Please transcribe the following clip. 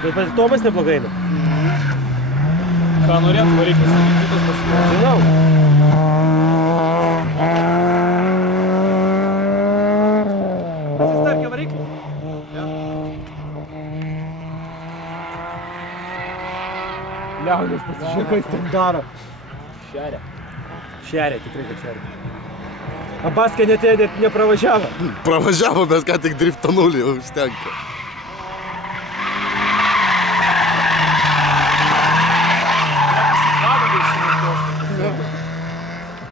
Bet Tomas neblogai eina. Ką norėt, variklis, kitas pasiūlė. Žinau. Pasistarkė variklį. Liaudės pasižiūrė, ką jis ten daro. Šeria, tikrai kad šeria. Abaskė net nepravažiavo. Pravažiavo, bet ką tik driftą nulį užtenka.